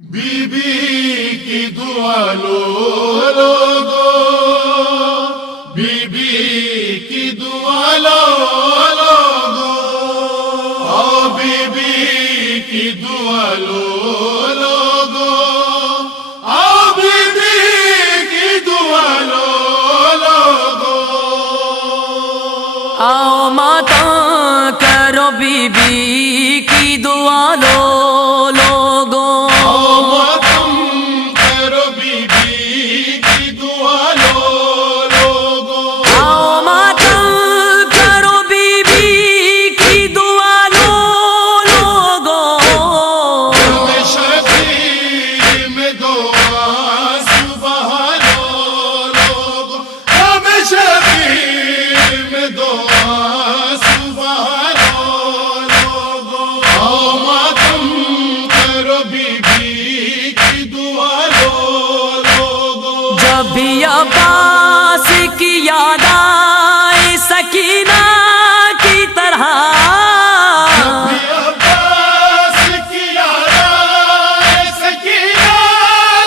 Be be کی دعا لو لوگو، be be کی دعا لو لوگو، او بی بی کی دعا لو لوگو، او بی بی کی دعا لو لوگو، آؤ ماتاں کرو بی بی کی دعا لو لوگو، ماتم کرو بی بی کی دعا لو لوگو، آؤ ماتاں کرو بی بی کی دعا لو لوگو، میں شفیع میں دعا صبح لو لوگو، میں شفیع میں دعا صبح لو لوگو، ماتم کرو بی بی کی دعا لو لوگو، جب بھی عباس کی یاد آئے سکینہ کی طرح، عباس کی یاد آئے سکینہ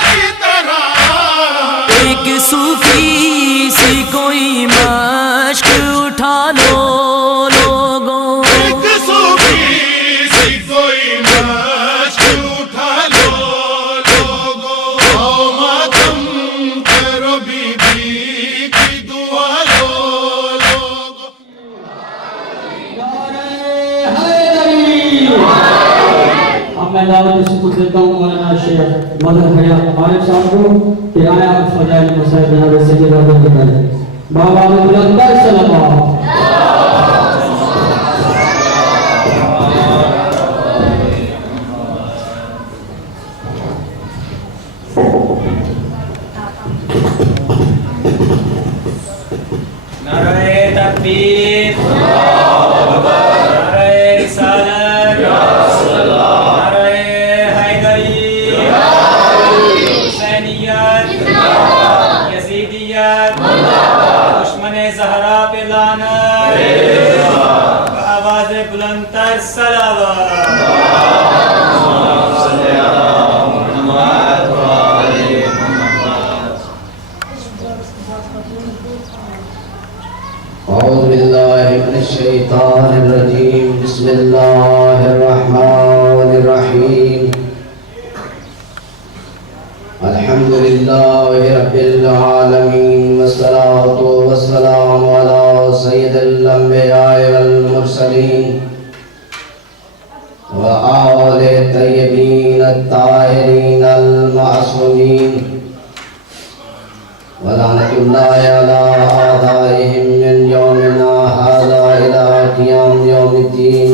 کی طرح، ایک صوفی سی کوئی مشق اٹھا لو لوگوں، ایک صوفی سی کوئی مشق اٹھا لو لوگو، ماتم کرو بی بی کی دعا لو لوگو، اب میں دعوت اس کو دیتا ہوں مولانا شیخ مدر حیات مالک صاحب کو کہ آیا آپ فضائل مسائل جناب سید عبد کریں بابا بلندر سلام نعرہ تکبیر، نعرہ رسالت، نعرہ حیدری، حسینیت، یزیدیت، دشمن زہرا پہ لعنت، آواز بلند تر صلوات۔ أعوذ بالله من الشيطان الرجيم بسم الله الرحمن الرحيم الحمد لله رب العالمين والصلاة والسلام على سيد الأنبياء والمرسلين وآل الطيبين الطاهرين المعصومين ولعنة الله على أعدائهم من يومنا هذا إلى قيام يوم الدين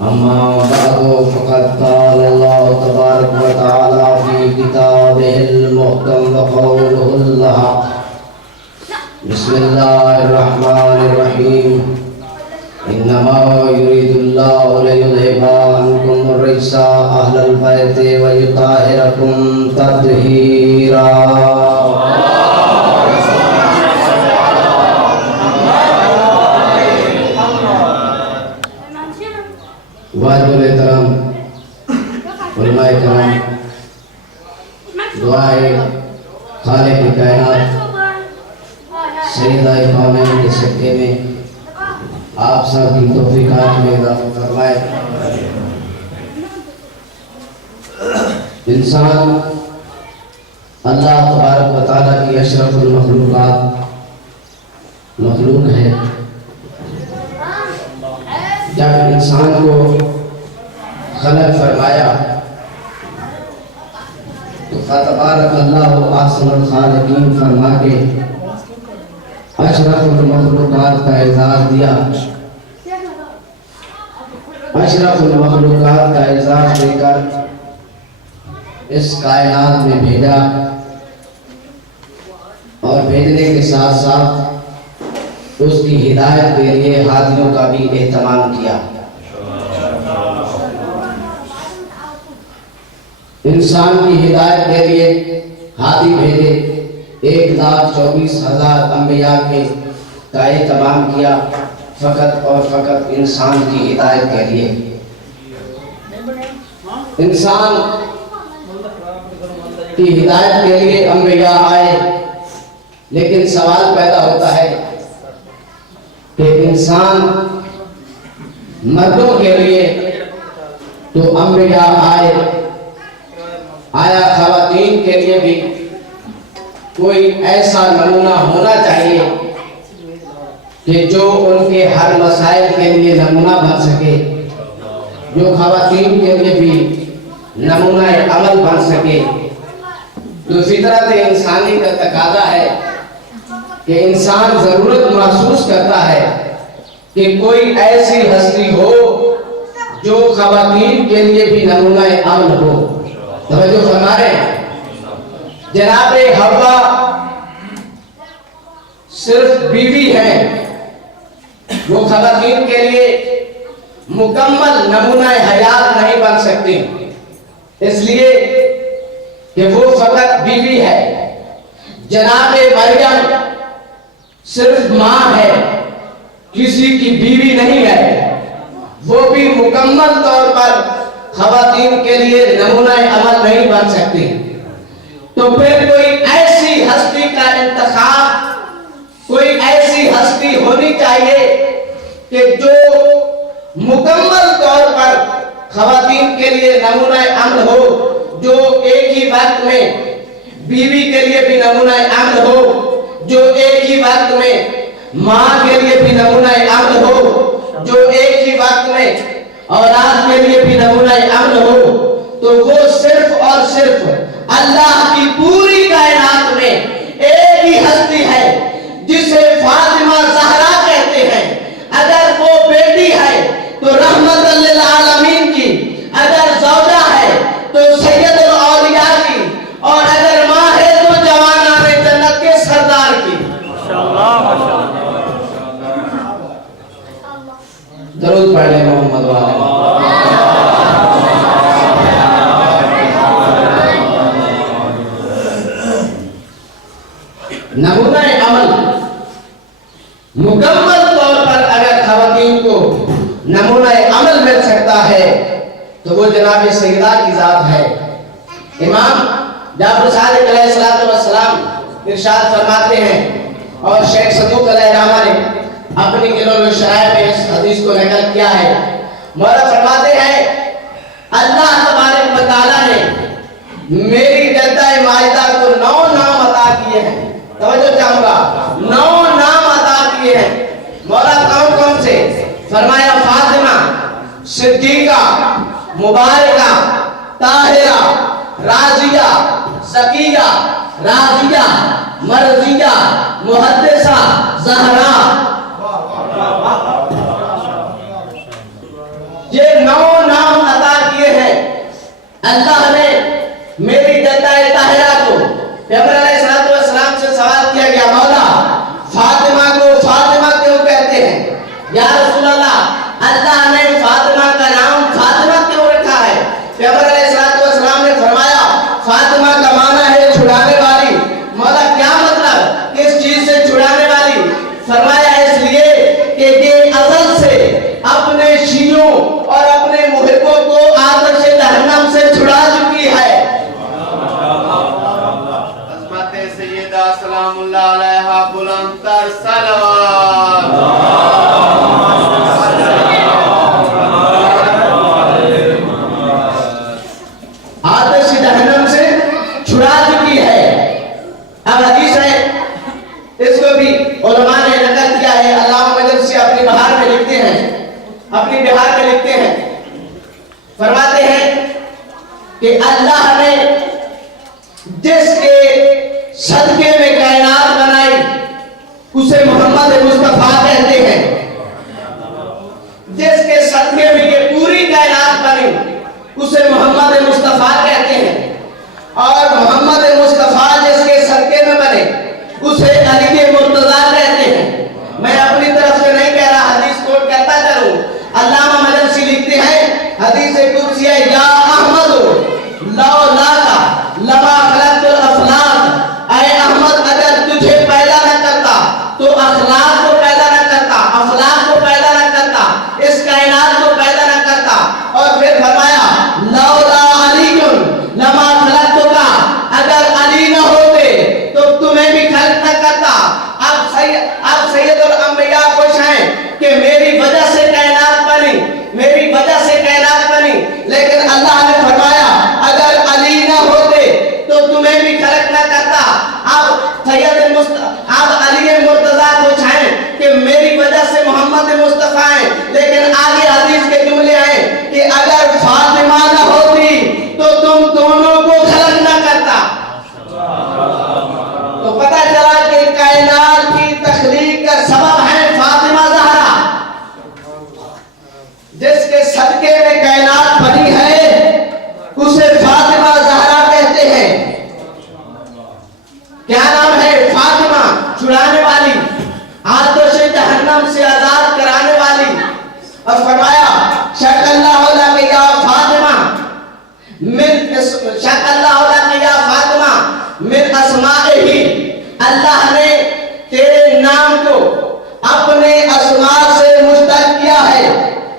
أما بعد فقد قال الله تبارك وتعالى في كتابه المحكم وقوله الحق بسم الله الرحمن الرحيم إنما يريد الله ليذهب عنكم الرجس أهل البيت ويطهركم تطهيرا واجب احترام علماء کرام، دعائے خالق کائنات سیدہ کونین کے صدقے میں آپ سب کی توفیقات میں اضافہ فرمائے۔ انسان اللہ تبارک و تعالیٰ کی اشرف المخلوقات مخلوق ہے۔ جب انسان کو خلق فرمایا تو فتبارک اللہ احسن الخالقین فرما کے اشرف المخلوقات کا اعزاز دیا، اشرف المخلوقات کا اعزاز دے کر اس کائنات میں بھیجا، اور بھیجنے کے ساتھ ساتھ اس کی ہدایت کے لیے ہادیوں کا بھی اہتمام کیا۔ انسان کی ہدایت کے لیے ہادی بھیجے، 1,24,000 انبیاء کا اہتمام کیا فقط اور فقط انسان کی ہدایت کے لیے۔ انسان کی ہدایت کے لیے انبیاء آئے، لیکن سوال پیدا ہوتا ہے کہ انسان مردوں کے لیے تو انبیاء آئے، آیا خواتین کے لیے بھی کوئی ایسا نمونہ ہونا چاہیے کہ جو ان کے ہر مسائل کے لیے نمونہ بن سکے، جو خواتین کے لیے بھی نمونہ عمل بن سکے۔ تو فطرت انسانی کا تقاضا ہے کہ انسان ضرورت محسوس کرتا ہے کہ کوئی ایسی ہستی ہو جو خواتین کے لیے بھی نمونہ عمل ہو۔ توجہ فرما رہے ہیں، جناب حوا صرف بیوی ہے، وہ خواتین کے لیے مکمل نمونہ حیات نہیں بن سکتی، اس لیے کہ وہ فقط بیوی ہے۔ جناب مریم صرف ماں ہے، کسی کی بیوی نہیں ہے، وہ بھی مکمل طور پر خواتین کے لیے نمونہ عمل نہیں بن سکتی۔ تو پھر کوئی ایسی ہستی کا انتخاب، کوئی ایسی ہستی ہونی چاہیے کہ جو مکمل طور پر خواتین کے لیے نمونہ عمل ہو، جو ایک ہی وقت میں بیوی کے لیے بھی نمونہ عمل ہو، جو ایک ہی وقت میں ماں کے لیے بھی نمونہ عمل ہو، جو ایک ہی وقت میں اولاد کے لیے بھی نمونہ عمل ہو۔ تو وہ صرف اور صرف اللہ کی پوری کائنات میں ایک ہی ہستی ہے جسے فاطمہ زہرا کہتے ہیں۔ اگر وہ بیٹی ہے تو رحمت للعالمین کی، اگر زوجہ ہے تو سید الاولیاء کی، اور اگر ماں ہے تو جوانان جنت کے سردار کی۔ درود پڑھ لیں محمد والے۔ نمونہ عمل مکمل طور پر اگر خواتین کو نمونہ عمل مل سکتا ہے تو وہ جناب سیدہ کی ذات ہے۔ امام جعفر صادق علیہ السلام ارشاد فرماتے ہیں، اور شیخ صدوق علیہ الرحمہ نے اپنی علوم الشرائع میں اس حدیث کو نقل کیا ہے۔ مولا فرماتے ہیں اللہ تبارک و تعالیٰ نے میری جدہ ماجدہ کو 9 نام عطا کیے ہیں۔ توجہ چاہوں گا، 9 نام عطا کیے ہیں۔ مولا کون کون سے؟ فرمایا فاطمہ، صدیقہ، مبارکہ، طاہرہ، راضیہ، زکیہ، راضیہ، مرضیہ، محدثہ، زہرا۔ یہ 9 نام عطا کیے ہیں اللہ نے میری جدہ طاہرہ کو۔ پیغمبر علیہ السلام سے سوال کیا گیا، مولا فاطمہ کو فاطمہ کیوں کہتے ہیں؟ یا رسول اللہ، اللہ نے فاطمہ کا نام فاطمہ کیوں رکھا ہے؟ پیغمبر علیہ السلام نے فرمایا فاطمہ کا معنی ہے چھڑانے والی۔ مولا کیا مطلب، کس چیز سے چھڑانے والی؟ فرمایا اس لیے کہ یہ ازل سے اپنے شیعوں اور اپنے محبوں کو آتش جہنم سے چھڑا چکی ہے۔ عظمت سیدہ سلام اللہ علیہا بلند تر صلوات۔ آتش جہنم سے چھڑا چکی ہے۔ اب حدیث ہے، اس کو بھی علماء نے نقل کیا ہے۔ علامہ مجلسی اپنی بہار میں لکھتے ہیں، اپنی بہار میں لکھتے ہیں، فرماتے ہیں کہ اللہ نے جس کے صدقے میں کائنات بنائی اسے محمد مصطفیٰ کہتے ہیں۔ جس کے صدقے میں یہ پوری کائنات بنی اسے محمد مصطفیٰ کہتے ہیں، اور محمد مصطفیٰ جس کے صدقے میں بنے اسے علی مرتضیٰ کہتے ہیں۔ میں اپنی طرف سے نہیں کہہ رہا، حدیث کوٹ کرتا چلوں۔ علامہ مجلسی لکھتے ہیں حدیث قدسی ہے، یا احمد لولاکا لما خلقت الافلاک، اے احمد اگر تجھے پیدا نہ کرتا تو اخلاق کو پیدا نہ کرتا، افلاک کو پیدا نہ کرتا، اس کائنات کو پیدا نہ کرتا۔ اور پھر فرمایا لو फातिमा मिन अस्माइही, अल्लाह ने तेरे नाम को अपने अस्मा से मुश्तक किया है,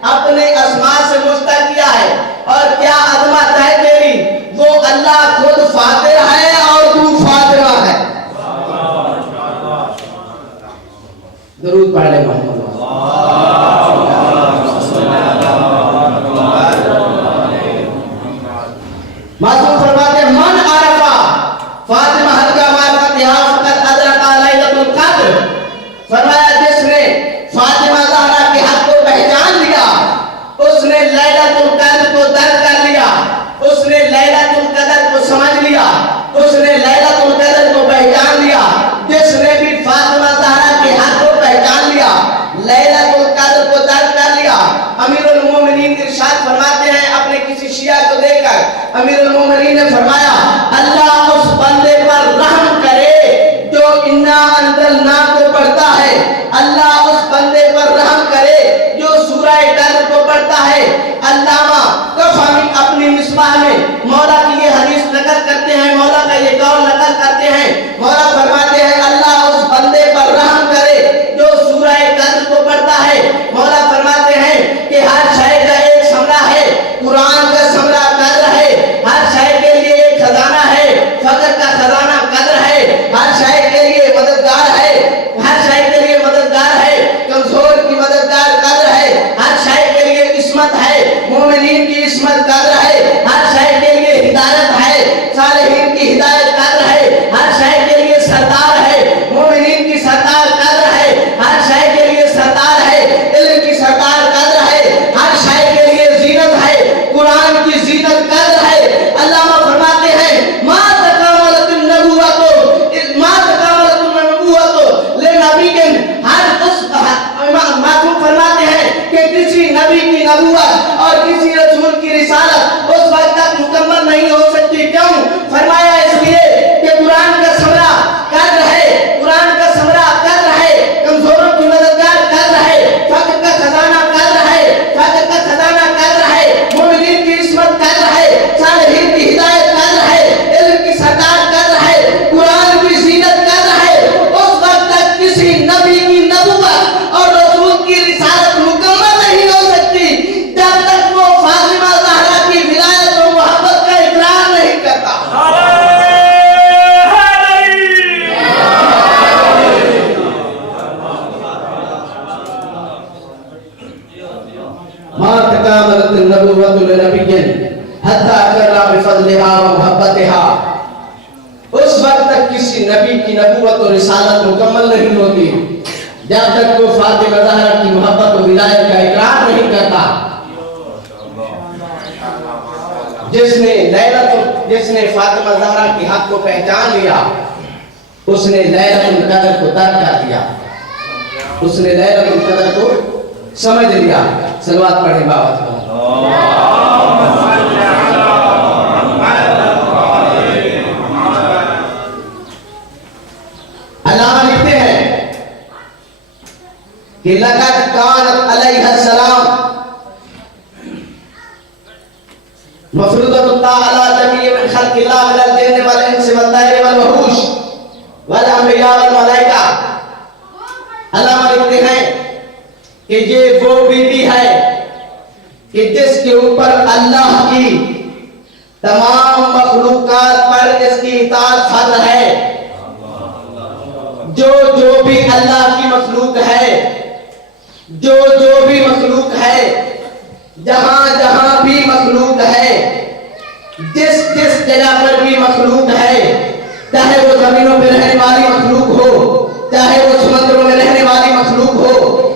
अपने अस्मा से मुश्तक किया है। और क्या अजमत है तेरी, वो अल्लाह खुद फातिर है और तू फातिमा है। दरूद पढ़ ले मोहम्मद। मासूम फरमाते मन आरफा फातिमा हल्का मारफत यहाँ फकत अदरका लैलतुल कद्र, फरमाया जिसने फातिमा ज़हरा के हक को पहचान लिया उसने लैलतुल कद्र को दर्क कर लिया, उसने लैलतुल कद्र को समझ लिया, उसने लैलतुल कद्र को पहचान लिया। जिसने भी फातिमा ज़हरा के हक को पहचान लिया, लैलतुल कद्र को दर्क कर लिया। अमीरुल मोमिनीन इरशाद फरमाते हैं अपने किसी शिया को देकर, अमीरुल मोमिनीन ने फरमाया अल्लाह उस बंदे पर रहम करे जो इन्ना अंज़लना को पढ़ता है, अल्लाह उस बंदे पर रहम करे जो सूरह कद्र को पढ़ता है। अल्लामा कफ़ामी अपनी मिसबाह में मौला की ये हदीस नकल करते हैं, मौला का ये कौल नकल करते हैं। मौला फरमाते हैं अल्लाह उस बंदे पर रहम करे जो सूरह कद्र को पढ़ता है। मौला फरमाते हैं कि हर शय का एक समरा है, कुरान का समरा कद्र है, हर शय के लिए एक खजाना है, फक्र का खजाना कद्र है, हर शय के लिए मददगार है, हर शय के लिए मददगार है, कमजोर की मददगार कद्र है, हर शय के लिए इस्मत है, मोमिनीन की इस्मत कद्र है, हर शय के लिए हिदायत है, सालिहीन की हिदायत कद्र है, हर शय के लिए सरदार है, मोमिनीन की सरदार कद्र है, हर शय के लिए सरदार है, इल्म की सरदार कद्र है, हर शय के लिए जीनत है, कुरान की जीनत कद्र है। अल्लामा फरमाते हैं मा तकामलतुन नबुव्वतो मा तकामलतुन नबुव्वतो ले नबीयन, हर उस मासूम फरमाते हैं कि किसी नबी की नबुव्वत और किसी रसूल की रिसालत उस वक्त तक मुकम्मल नहीं हो सकती। क्यों? फरमाया इसलिए कि कुरान का समरा कद्र है, कुरान का समरा कद्र है, कमजोरों की मददगार कद्र है, फक्र का खजाना कद्र है, फक्र का खजाना कद्र है, मोमिनीन की इस्मत कद्र है, सालिहीन की हिदायत कद्र है, इल्म की सरदार कद्र है, कुरान की जीनत कद्र है। उस वक्त तक किसी नबी की नबुव्वत और रसूल की रिसालत मुकम्मल नहीं हो सकती जब तक वो फातिमा ज़हरा की विलायत और मोहब्बत का इकरार नहीं करता। मा तकामलतुन नबुव्वतु लिनबिय्यिन हत्ता कररा बिफज़लिहा व मुहब्बतिहा, उस वक्त तक किसी नबी की नबुव्वत और रिसालत मुकम्मल नहीं होती जब तक वो फातिमा ज़हरा की मोहब्बत और विलायत का इकरार नहीं करता। जिसने फातिमा ज़हरा के हक को पहचान लिया उसने लैलतुल कद्र को दर्क कर दिया, उसने लैलतुल कद्र को समझ लिया। सलवात पढ़े बाबा। अल्लाह लिखते हैं कि लक़द कानत अलैहिस्सलाम मफरूदतुन अला जमीई मिन खल्क़िल्लाह मिनल जिन्नि वल इंसि वत तैरि वल वहूश वल अंबिया वल मलाइका। अल्लाह लिखते हैं कि ये वो बीवी है कि जिसके ऊपर अल्लाह की तमाम मखलूकात पर इसकी इताअत फर्ज है। जो भी अल्लाह की मखलूक है, जो भी मखलूक है, जहां भी मखलूक है, जिस जगह पर भी मखलूक है, चाहे वो जमीनों पे रहने वाली मखलूक हो, चाहे वो समुद्रों में रहने वाली मखलूक हो,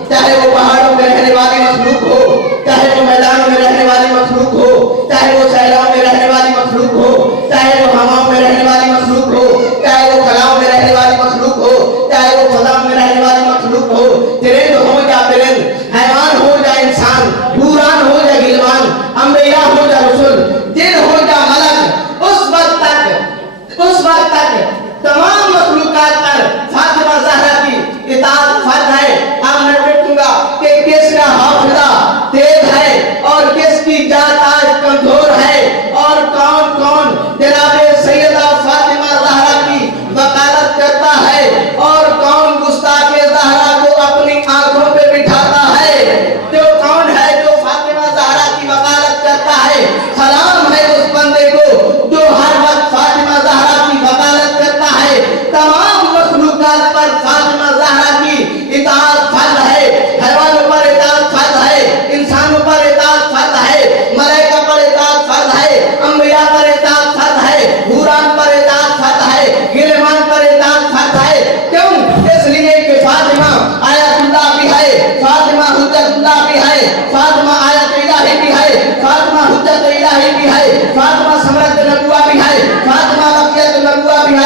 चाहे वो पहाड़ों में रहने वाली मखलूक हो, चाहे वो मैदानों में रहने वाली मखलूक हो, चाहे वो सहराओं में रहने वाली मखलूक हो, चाहे वो हवाओं में रहने वाली मखलूक हो, चाहे वो खलाओं में रहने वाली मखलूक हो, चाहे वो फज़ाओं में रहने वाली मखलूक हो, तिरंग हो या परिंद, हैवान हो या इंसान, बूरान हो या गिलवान, अंबिया हो या रसूल, जिन हो या मलक, उस वक्त तक तमाम मखलूकात पर फातिमा ज़हरा की इताअत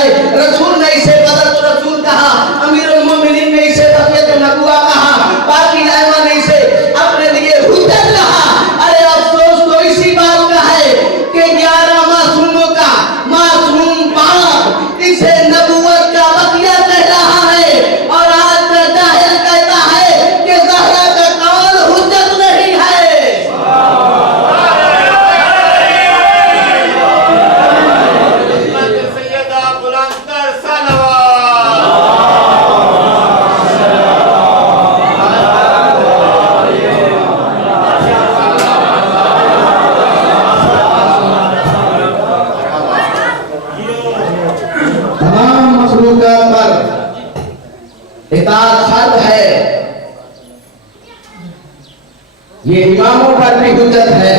है। रसूल ने इसे बदर रसूल कहा, अमीरुल मोमिनीन ने इसे बक़ियत नबुवा कहा, बाकी अइम्मा ने इसे अपने लिए हुज्जत कहा। अरे अफसोस तो इसी बात का है कि 11 मासूमों का मासूम बाप इसे नबुवत का बक़िया कह रहा है, और आज का जाहिल कहता है कि ज़हरा का कौल हुज्जत नहीं है। खिदमत सैयदा बुलंदतर सलवात। तमाम मखलूक़ात पर इताअत फर्ज है, ये इमामों पर भी हुज्जत है।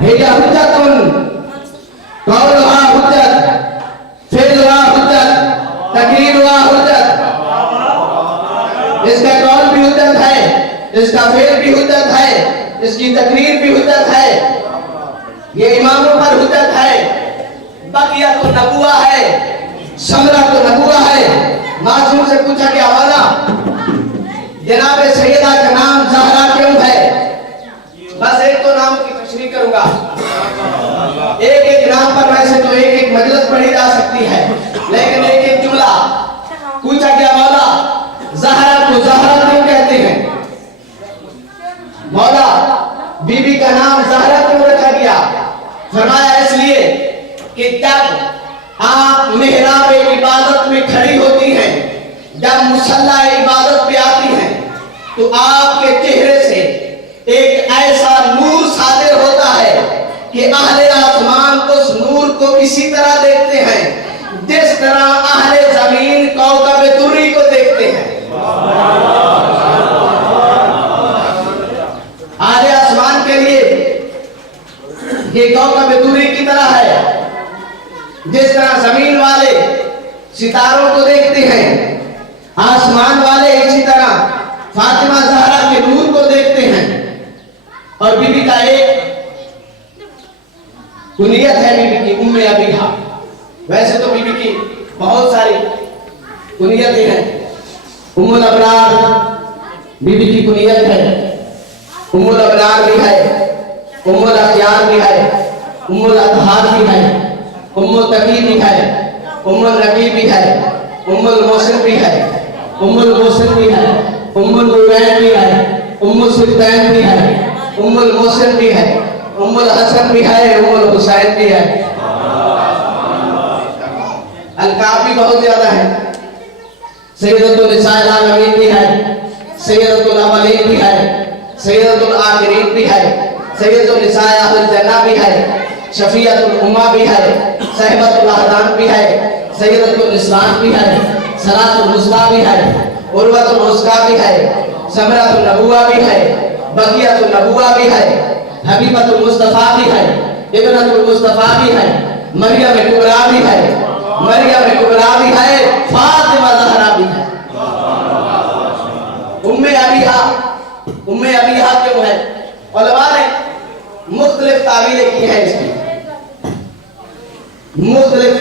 हिया हुज्जतुन कौलुहा हुज्जत, फि'लुहा हुज्जत, तकरीरुहा हुज्जत। इसका कौल भी हुज्जत है, इसका फि'ल भी हुज्जत है, इसकी तकरीर भी हुज्जत है। ये इमामों पर हुज्जत है। बकिया तो नबुआ है, समरा तो नबुआ है। मासूम से पूछा कि हवाला जनाब सैयदा का नाम ज़हरा क्यों है? बस एक तो नाम की तशरीह करूंगा, एक एक नाम पर वैसे तो एक एक मजलिस पढ़ी जा सकती है, लेकिन एक एक जुमला पूछा कि हवाला ज़हरा को ज़हरा क्यों कहते हैं? मौला बीबी का नाम ज़हरा क्यों रखा गया? फरमाया इसलिए कि जब आप मेहराब इबादत में खड़ी होती हैं, जब मुसल्ला इबादत पे आती हैं, तो आपके चेहरे से एक ऐसा नूर सादिर होता है कि अहले आसमान उस नूर को इसी तरह देखते हैं जिस तरह अहले जमीन कौकब दुर्री को देखते हैं। अहले आसमान के लिए ये कौकब दुर्री की तरह है, जिस तरह जमीन वाले सितारों को देखते हैं, आसमान वाले इसी तरह फातिमा ज़हरा के नूर को देखते हैं। और बीबी का एक कुनियत है बीबी की उम्मे अबीहा। वैसे तो बीबी की बहुत सारी कुनियतें हैं। उम्मुल अबरार बीबी की कुनियत है, उम्मुल अबरार भी है, उम्मुल अखयार भी है, उम्मुल अतहार भी है, उम्मुल तकी भी है, उम्मुल नकी भी है, उम्मुल मोहसिन भी है, उम्मुल मोहसिन भी है, उम्मुल नूरैन भी है, उम्मुल सिद्दैन भी है, उम्मुल मोहसिन भी है, उम्मुल हसन भी है, उम्मुल हुसैन भी है। अलकाब भी बहुत ज्यादा है। सैयदतुल निसाइल आलमीन भी है, सैयदतुल अवलीन भी है, सैयदतुल आखिरीन भी है, सैयदतुल निसाए अहल जन्नह भी है, शफीअतुल उम्मा भी है, सहबतुल अहदान भी है, सैयदतुल इस्लाम भी है, सरातुल मुस्ता भी है, उर्वतुल मुस्का भी है, समरातुल नबुवा भी है, बकियतुल नबुवा भी है, हबीबतुल मुस्तफा भी है, इब्नतुल मुस्तफा भी है, मरियम कुबरा भी है, मरियम कुबरा भी है, फातिमा ज़हरा भी है। उम्मे अबीहा, उम्मे अबीहा क्यों है? उलमा ने मुख्तलिफ तावीलें की हैं इसकी, मुख्तलिफ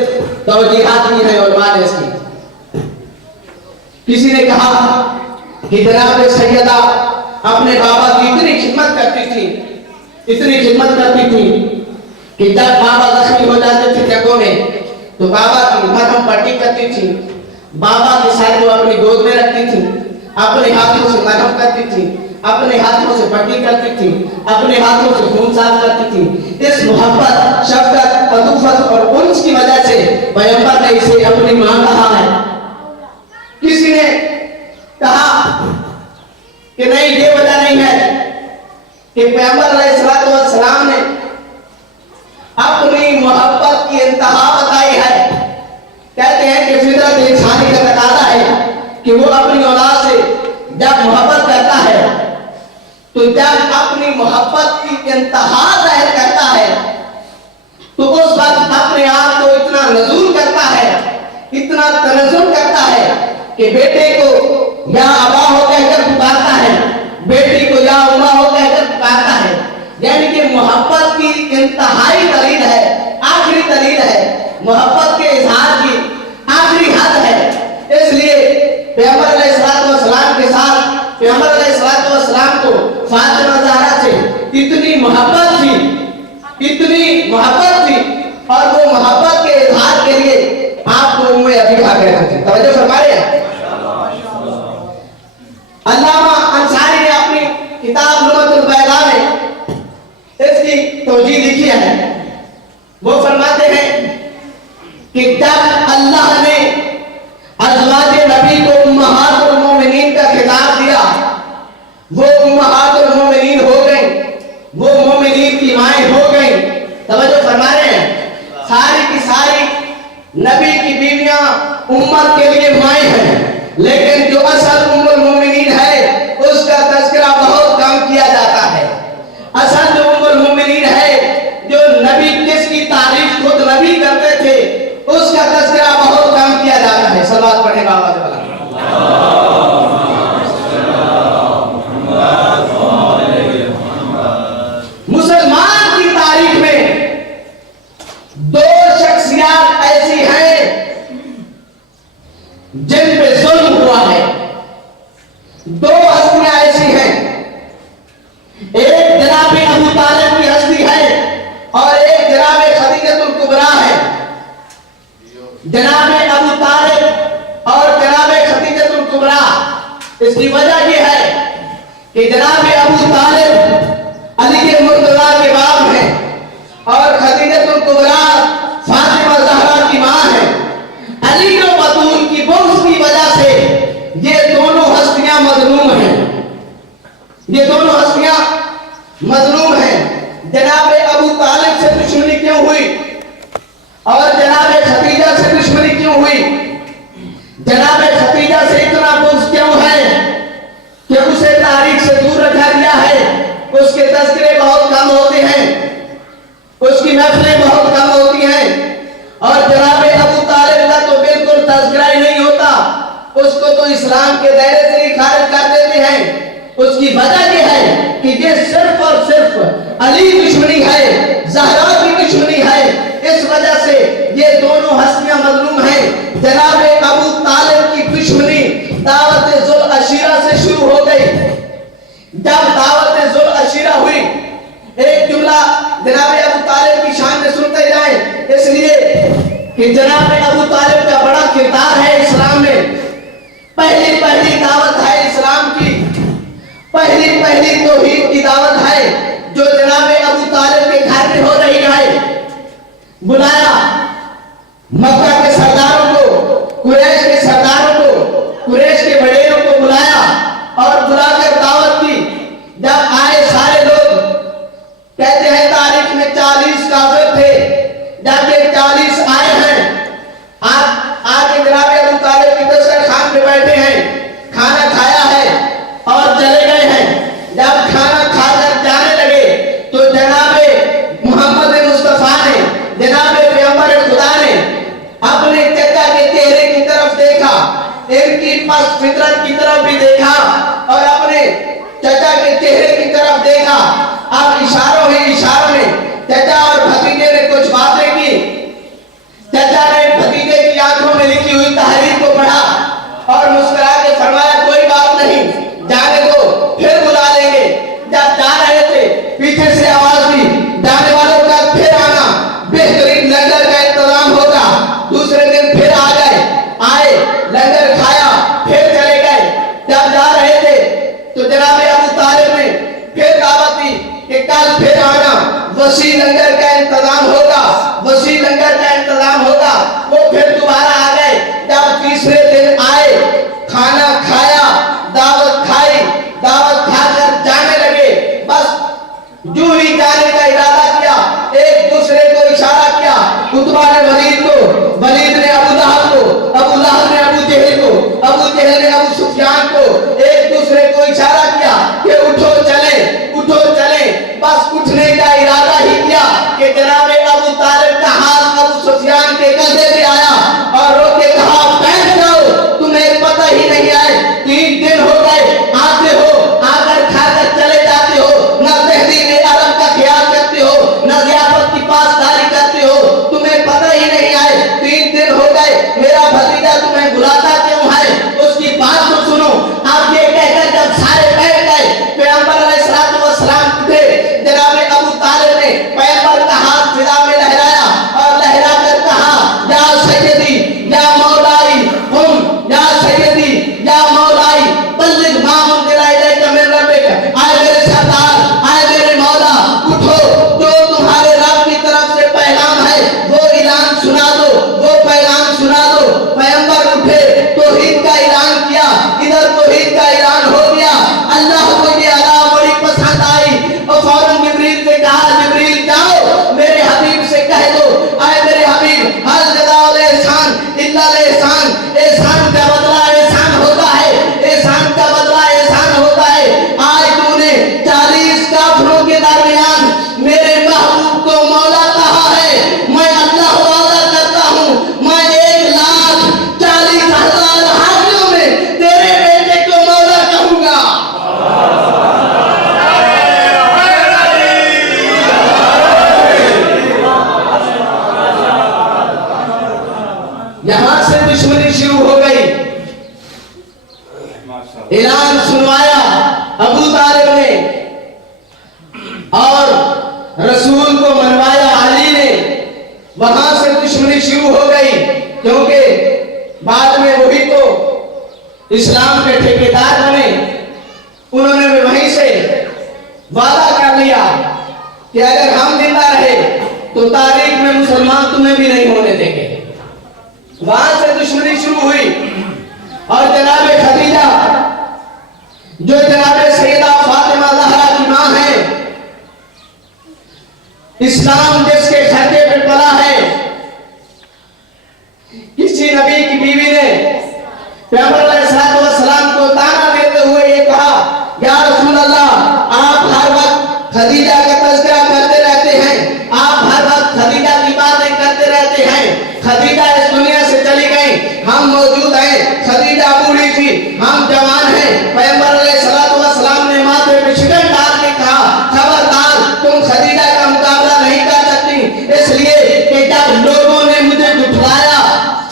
तवजीहात की हैं उलमा ने इसकी। किसी ने कहा कि जनाब सैयदा अपने बाबा की इतनी खिदमत करती थी, इतनी खिदमत करती थी कि जब बाबा जख्मी हो जाते थे जगहों में तो बाबा की मरहम पट्टी करती थी, बाबा के साथ वो अपनी गोद में रखती थी, अपने हाथों से मरहम करती थी, अपने हाथों से पट्टी करती थी, अपने हाथों से खून साफ करती थी। इस मोहब्बत, शफकत, अतूफत और उन्स की वजह से पैगंबर ने इसे अपनी मां कहा है। किसी ने कहा कि नहीं, ये वजह नहीं है कि पैगंबर अलैहिस्सलाम ने अपनी मोहब्बत की इंतहा बताई है। कहते हैं कि फितरत इंसानी का तकाज़ा है कि वो अपनी औलाद से जब मोहब्बत करता है तो जब अपनी मोहब्बत की इंतहा जाहिर करता है तो उस वक्त अपने आप को इतना नज़ूल करता है, इतना तनज़्ज़ुल करता है कि बेटे को या अबा हो कहकर पुकारता है, बेटी को या उम्मा हो कहकर पुकारता है। यानी कि मोहब्बत की इंतहाई दलील है। आज आखिरी दलील है, मोहब्बत के इजहार की आखिरी हद है। इसलिए पैगंबर अलैहिस्सलाम के साथ पैगंबर अलैहिस्सलाम को फातिमा ज़हरा से इतनी मोहब्बत थी और वो मोहब्बत के इजहार के लिए आपको उम्मे अबीहा कहते थे। तवज्जो फरमा रहे हैं। अल्लामा अंसारी ने अपनी किताब नुबतुल बैदा में इसकी तौजीह लिखी है। वो फरमाते हैं कि जब अल्लाह ने अज़वाजे नबी को उम्महातुल मोमिनीन का खिताब दिया, वो उम्महातुल मोमिनीन हो गई, वो मोमिनीन की माएँ हो गई। तवज्जो फरमा रहे हैं। सारी की सारी नबी की बीवियां उम्मत के लिए माएँ हैं, लेकिन जो असल उम्मुल मोमिनीन है उसका तज़किरा बहुत कम किया जाता है। असल जो उम्मुल मोमिनीन है, जो नबी जिसकी तारीफ खुद नबी करते थे, उसका तज़किरा बहुत कम किया जाता है। सलावत पढ़े बाबा से बला। मुसलमान की तारीख में दो शख्सियत ऐसी हैं जिन पे जुल्म हुआ है। दो हस्तियां ऐसी हैं, एक जनाब अबू तालिब की हस्ती है और एक जनाब खदीजतुल कुबरा है। जनाब अबू तालिब और जनाब खदीजतुल कुबरा, इसकी वजह यह है कि जनाब अबू तालिब अली के मुर्तज़ा के बाप हैं और खदीजतुल कुबरा फातिमा ज़हरा की मां है। अली और बतूल की बुग़्ज़ की वजह से ये दोनों हस्तियां मज़लूम हैं। ये दोनों हस्तियां मज़लूम हैं। जनाब अबू तालिब से दुश्मनी क्यों हुई और जनाब खदीजा से दुश्मनी क्यों हुई? जनाब खदीजा से इतना बुग़्ज़ क्यों है कि उसे तारीख से दूर रखा गया है? उसके तज़किरे बहुत कम होते हैं, उसकी महफ़िलें बहुत कम होती हैं और जनाब अबू तालिब का तो बिल्कुल तज़किरा ही नहीं होता। उसको तो इस्लाम के दायरे से ही खारिज कर देते हैं। उसकी वजह यह है कि ये सिर्फ और सिर्फ अली दुश्मनी है, ज़हरा की दुश्मनी है। इस वजह से ये दोनों हस्तियां मज़लूम हैं। जनाब अबू तालिब की दुश्मनी दावत ज़ुल अशीरा से शुरू हो गई। जब दावत ज़ुल अशीरा हुई, एक जुमला जनाब अबू तालिब की शान में सुनते जाएं, इसलिए कि जनाब अबू तालिब का बड़ा किरदार है इस्लाम में। पहली दावत है इस्लाम की, पहली तौहीद की दावत है जो जनाब अबू तालिब के घर में हो रही है। बुलाया मक्का के सरदारों को, कुरैश के सरदारों को, कुरैश के वडेरों को बुलाया और बुलाकर दावत की। जब आए सारे लोग, कहते हैं तारीख में 40 काफिर थे। जब ये 40 आए हैं, आके जनाब अबू तालिब की दस्तरखान पे बैठे हैं, खाना खाया है और चले गए हैं। जब खाना खाकर जाने लगे तो जनाब मोहम्मद मुस्तफा ने, जनाब पैगंबर खुदा ने अपने चचा के चेहरे की तरफ देखा, इनकी पस फितरत की तरफ भी देखा और अपने चचा के चेहरे की तरफ देखा। अब इशारों में चचा और भतीजे ने कुछ बातें की। चचा ने भतीजे की आंखों में लिखी हुई तहरीर को पढ़ा और मुस्कुरा के फरमाया, कोई बात नहीं, जाने दो, फिर बुला लेंगे। जब जा रहे थे, पीछे से आवाज दी, जाने वालों का फिर आना, बेहतरीन लंगर का इंतजाम होगा। दूसरे दिन फिर आए, लंगर खाया, फिर चले गए। जब जा रहे थे तो जनाब अबू तालिब ने फिर दावत दी कि कल फिर आना, वसी लंगर का इंतजाम होगा, वसी लंगर का इंतजाम होगा। वो फिर दोबारा आ गए। जब तीसरे दिन आए, खाना खाया, दावत खाई, दावत खाकर जाने लगे। बस जो ही जाने का इरादा किया, एक दूसरे को इशारा किया। उतबा ने वलीद को, वलीद ने अबू लहब को, अबू लहब ने अबू जहल को, अबू जहल ने अबू सुफियान को, एक दूसरे को इशारा किया कि उठो चले। बस उठने का इरादा ही किया कि जनाब अबू तालिब का हाथ अबू सुफियान के कंधे पे आया और रोक के कहा, बैठ जाओ, तुम्हें पता ही नहीं है, 3 दिन हो गए आते हो, आकर खाकर चले जाते हो, न तहजीब अरब का ख्याल करते हो, न ज़ियाफत की पासदारी करते हो। तुम्हें रसूल को मनवाया अली ने, वहां से दुश्मनी शुरू हो गई, क्योंकि बाद में वही तो इस्लाम के ठेकेदार बने। उन्होंने भी वहीं से वादा कर लिया कि अगर हम जिंदा रहे तो तारीख में मुसलमान तुम्हें भी नहीं होने देंगे। वहां से दुश्मनी शुरू हुई और जनाब खदीजा जो जनाब सैयदा फातिमा ज़हरा की मां है, इस्लाम जिसके खर्चे पे पला है, किसी नबी की बीवी ने पैगंबर अलैहिस्सलाम को ताना देते हुए ये कहा, या रसूल अल्लाह, आप हर वक्त खदीजा का तज़किरा करते रहते हैं, आप हर वक्त खदीजा की बातें करते रहते हैं। खदीजा इस दुनिया से चली गई, हम मौजूद हैं। खदीजा बूढ़ी थी, हम जवान हैं। पैगंबर अलैहिस्सलाम ने माथे पे शिकन डाल के कहा, खबरदार, तुम खदीजा का मुकाबला नहीं कर सकती, इसलिए कि जब लोगों ने मुझे झुठलाया,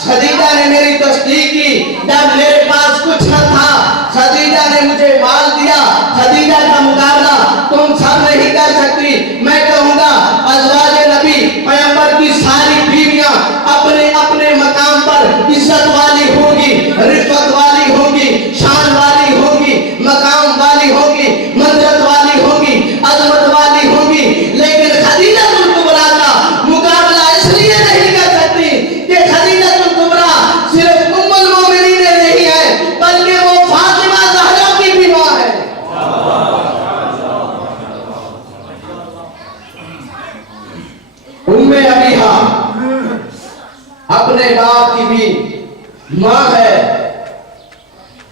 खदीजा ने मेरी तस्दीक की। जब मेरे पास कुछ न था, खदीजा ने मुझे माल दिया। खदीजा का मुकाबला तुम सब नहीं कर सकती। मैं कहूंगा, अज़वाज नबी पैगंबर की सारी बीवियां अपने अपने मकाम पर इज्जत वाली होगी, रिश्वत वाली होगी, शान वाली होगी, मकाम वाली होगी, मंजरत वाली होगी, अजमत वाली होगी, लेकिन खदीजा कुबरा का मुकाबला इसलिए नहीं कर सकती कि खदीजा कुबरा सिर्फ उम्मुल मोमिनीन नहीं है, बल्कि वो फातिमा ज़हरा की भी मां है। उम्मे अबीहा अपने बाप की भी मां है।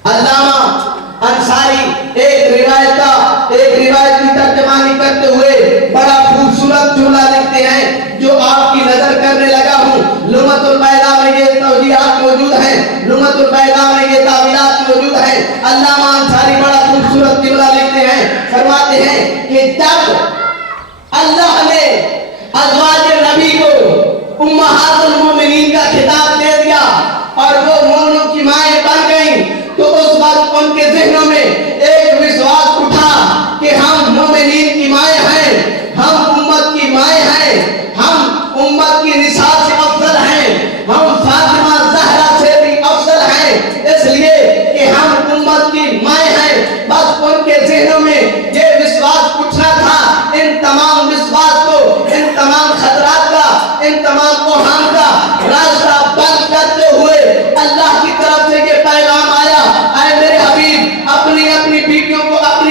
अल्लामा अंसारी एक रिवायत की तर्जमानी करते हुए बड़ा खूबसूरत जुमला लिखते हैं, जो आपकी नजर करने लगा हूं। लुमतुल बैदा में ये तौजीहात मौजूद हैं, लुमतुल बैदा में ये तावीलात मौजूद हैं। अल्लामा अंसारी बड़ा खूबसूरत जुमला लिखते हैं, फरमाते हैं कि जब अल्लाह ने अज़वाज नबी को उम्महातुल मोमिनीन का खिताब दे दिया और वो मोमिनों की माएं बन गईं, तो उस वक्त उनके ज़हनों में एक विश्वास उठा कि हम मोमिनीन की माएं हैं, हम उम्मत की माएं हैं, हम उम्मत की निसा से अफजल हैं, हम फातिमा ज़हरा से भी अफजल हैं, इसलिए कि हम उम्मत की माएं हैं। बस उनके ज़हनों में ये विश्वास उठना था। इन तमाम विश्वास को, इन तमाम खतरात का, इन तमाम ओहान का रास्ता बंद करते हुए अल्लाह की तरफ से ये पैगाम आया, आए मेरे हबीब, अपनी अपनी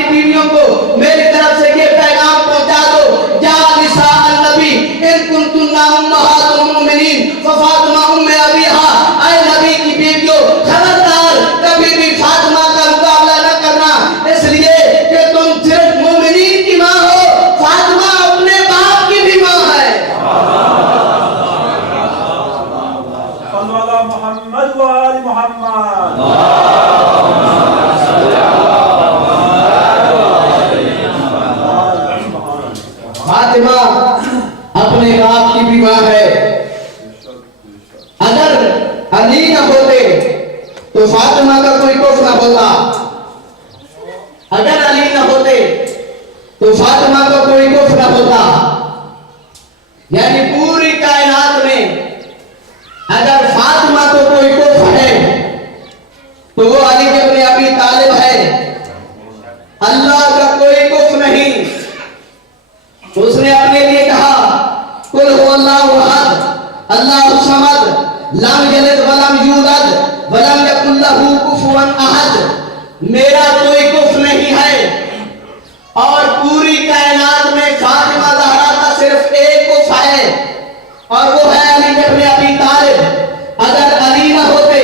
बीवियों को मेरी तरफ से ये पैगाम पहुंचा दो, या निसा अन्नबी इन कुंतुन्ना उम्महातुल मोमिनीन फफातिमा उम्मे अबीहा, आए नबी की बीवियों, खबरदार, कभी भी फातिमा का मुकाबला न करना, इसलिए कि तुम सिर्फ मोमिनीन की मां हो, फातिमा अपने बाप की भी मां है। मोहम्मद व आल मोहम्मद। फातिमा अपने बाप की भी मां है। अगर अली न होते तो फातिमा का कोई कुफ न होता, अगर अली न होते तो फातिमा का कोई कुफ न होता। यानी पूरी कायनात में अगर फातिमा को कोई कुफ है तो वो अली इब्न अबी तालिब है। अल्लाह का कोई कुफ नहीं। उसने अपने लिए कहा, कुल हुवल्लाहु अहद, अल्लाहु समद, लम यलिद वलम यूलद वलम यकुल लहू कुफुवन अहद। मेरा कोई कुफ नहीं है। और पूरी कायनात में फातिमा ज़हरा का सिर्फ एक कुफ है, और वो है अली इब्न अबी तालिब। अगर अली न होते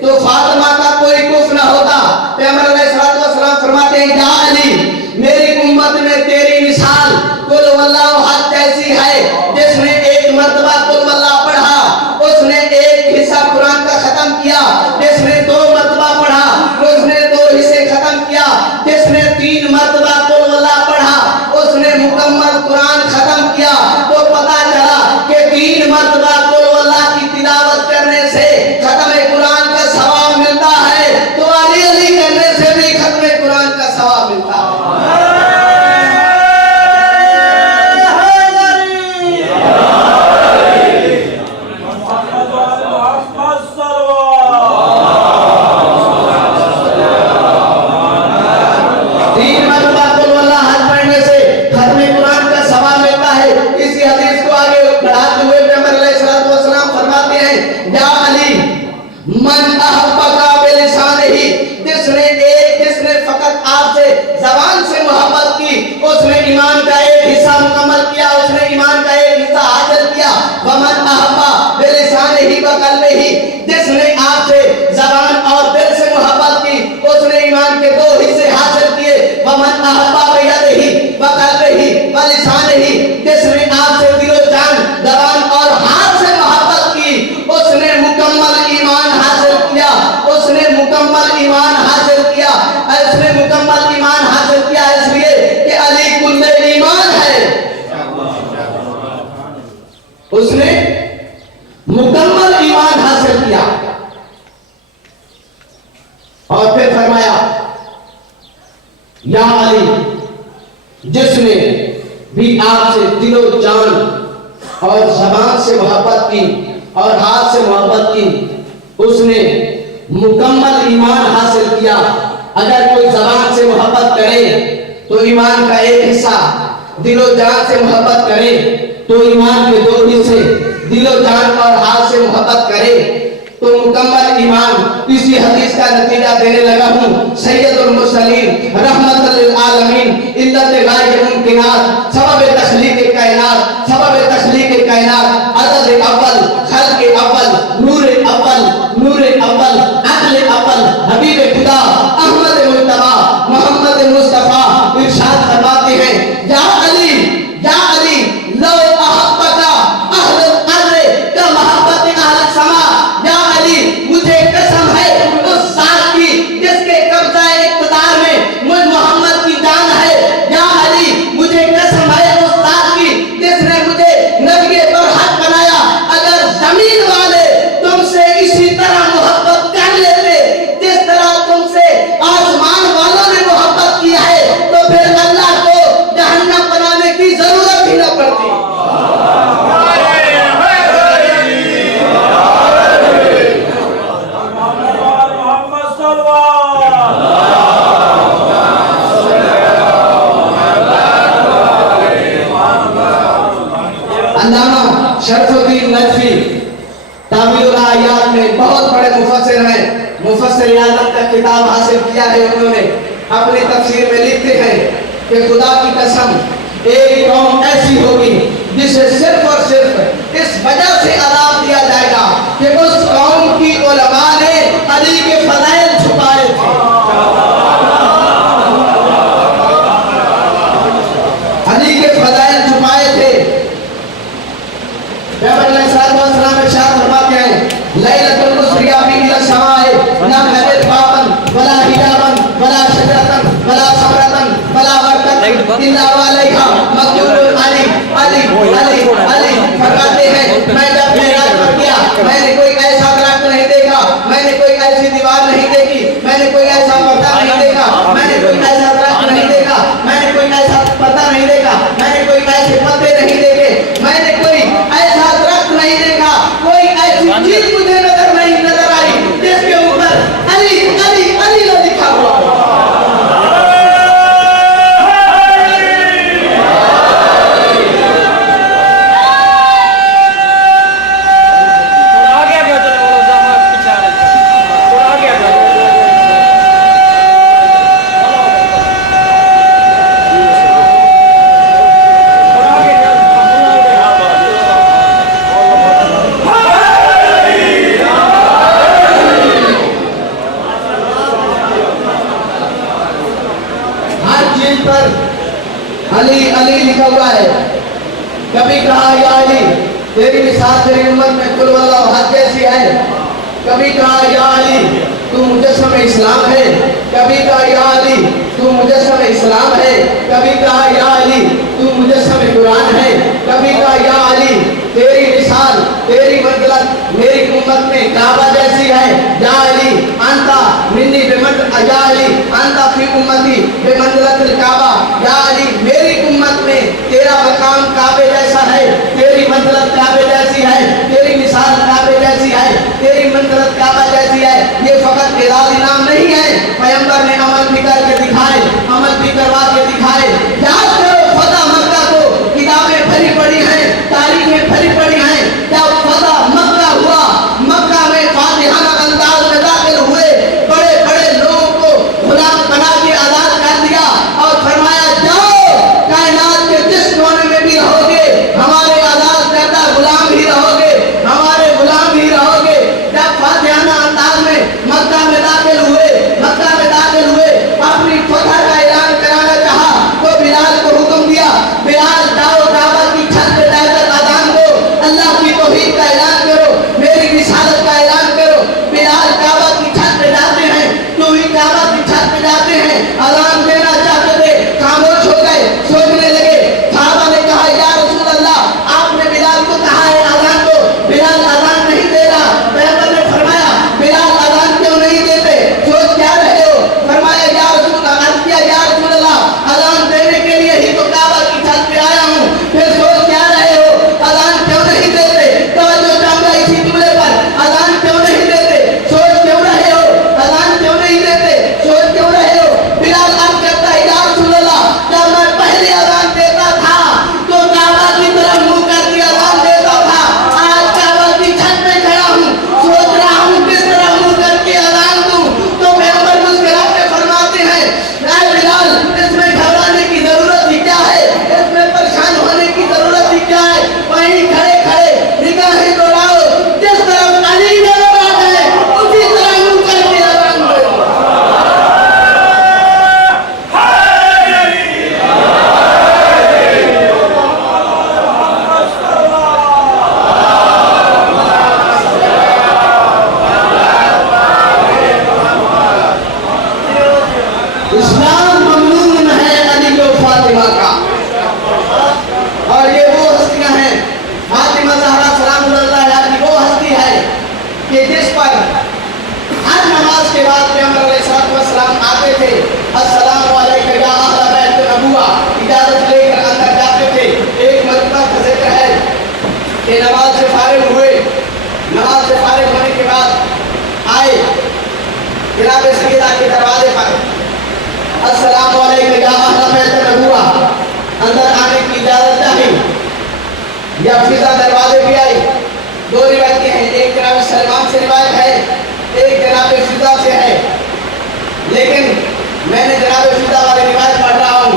तो फातिमा का कोई कुफ न होता। पैगंबर अलैहिस्सलाम फरमाते हैं, या अली, मेरी उम्मत में तेरी मिसाल कुल वल्लाहु अहद जैसी है। जिसने एक मर्तबा कुल वल्लाह पढ़ा उसने एक हिस्सा कुरान का खत्म किया, जिसने 2 मर्तबा पढ़ा उसने 2 हिस्से खत्म किया, जिसने 3 मर्तबा कुल वल्लाह पढ़ा उसने मुकम्मल कुरान खत्म किया। तो पता चला कि 3 मर्तबा कुल वल्लाह की तिलावत करने से खत्म कुरान का सवाब मिलता है, तो अली अली करने से भी खत्म कुरान का सवाब मिलता है। اس نے مکمل ایمان حاصل کیا اور پھر فرمایا یا علی جس نے بھی آپ سے دل و جان اور زبان سے محبت کی اور ہاتھ سے محبت کی اس نے مکمل ایمان حاصل کیا. اگر کوئی زبان سے محبت کرے تو ایمان کا ایک حصہ, دل و جان سے محبت کرے تو ایمان کے 2 حصے, دل و جان اور ہاتھ سے محبت کرے تو مکمل ایمان. اسی حدیث کا نتیجہ دینے لگا ہوں. سید المرسلین رحمت للعالمین علت غائب ممکنات سبب تخلیق کائنات سبب تخلیق کائنات عدد اول خلق اول نور اول نور اول عقل اول حبیب خدا احمد مجتبی محمد مصطفیٰ ارشاد فرماتے ہیں یا علی لو احبک اہل الارض کا محبت اہل السماء. یا علی مجھے قسم ہے اس ذات کی جس کے قبضہ اقتدار میں مجھ محمد کی جان ہے. یا علی مجھے قسم ہے اس ذات کی جس نے مجھے نبی برحق بنایا. اگر زمین والے تم سے اسی طرح محبت کر لیتے جس طرح تم سے آسمان والوں نے محبت کی ہے تو پھر اللہ کو جہنم بنانے کی ضرورت ہی نہ پڑتی. محمد صلی اللہ علامہ شرف الدین نجفی تعبیر الآیات میں بہت بڑے مفسر ہیں. مفسر اعظم کا کتاب حاصل کیا ہے انہوں نے. اپنی تفسیر میں لکھتے ہیں کہ خدا کی قسم ایک قوم ایسی ہوگی جسے صرف اور صرف اس وجہ سے عذاب دیا جائے گا کہ اس قوم کی علماء نے علی کے فضائل چھپائے تھے. علی کے فضائل چھپائے تھے. پیغمبر علیہ السلام ارشاد فرماتے ہیں لیلۃ المسریہ فی السماء لا حدث بابن ولا حجابن ولا شجرتن ولا ثمرتن ولا ورقتن الا علیہا مکتوب علی علی علی علی. فرماتے ہیں میں جب معراج پر گیا میں نے کوئی ایسا درخت نہیں دیکھا, میں نے کوئی ایسی دیوار نہیں دیکھی, میں نے کوئی ایسا پردہ نہیں دیکھا, میں نے کوئی ایسا درخت نہیں دیکھا, میں نے کوئی ایسا پردہ نہیں دیکھا, میں نے کوئی ایسے پتے نہیں دیکھے, میں نے کوئی ایسا درخت نہیں دیکھا, کوئی ایسی چیز مجھے نظر آئی جس کے اوپر علی علی علی نہ لکھا ہوا. علی علی لکھا ہوا ہے. کبھی کہا یا علی تیری مثال تیری امت میں قل واللہ احد جیسی ہے, کبھی کہا یا علی تو مجسم اسلام ہے, کبھی کہا یا علی تو مجسم اسلام ہے, کبھی کہا یا علی تو مجسم قرآن ہے, کبھی کہا یا علی تیری مثال تیری منزلت میری امت میں کعبہ جیسی ہے. یا علی انتا منی بمنزلت یا علی انتا فی امتی بمنزلت الکعبہ. یا علی میری امت میں تیرا مقام کعبے جیسا ہے, تیری منزلت کعبے جیسی ہے, تیری مثال کعبے جیسی ہے, تیری منزلت کعبہ جیسی ہے. یہ فقط اعزاز انعام نہیں ہے, پیغمبر نے عمل بھی کر کے دکھائے, عمل بھی کروا کے دکھائے. یاد کرو فتح مکہ کو کتابیں بھری پڑی ہیں, फातिमा ज़हरा सलामुल्लाह अलैहा की वो हस्ती है कि जिस पर हर नमाज के बाद पैगंबर अलैहिस्सलातु वस्सलाम आते थे, अस्सलामु अलैका या अहल बैत नबुवा, इजाजत लेकर अंदर जाते थे। एक मरतबा का जिक्र है कि नमाज से फारिग हुए, नमाज से फारिग होने के बाद आए जनाब सैयदा के दरवाजे पर, अस्सलामु अलैका या अहल बैत नबुवा, अंदर आने की इजाजत चाही। या फिजा दरवाजे पे आई। दो रिवायतें हैं, एक जनाब सलमान से रिवायत है, एक जनाब फिजा से है, लेकिन मैंने जनाब फिजा वाली रिवायत पढ़ रहा हूँ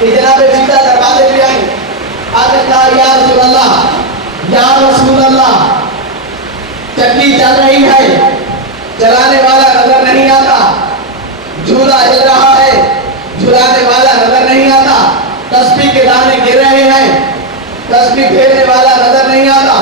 कि जनाब फिजा दरवाजे पे आई, आकर कहा या रसूल अल्लाह, या रसूल अल्लाह, चक्की चल रही है, चलाने वाला नजर नहीं आता, झूला हिल रहा है, झुलाने वाला नजर नहीं आता, तस्बीह के दाने गिर रहे हैं, तस्बीह फेरने वाला नजर नहीं आता,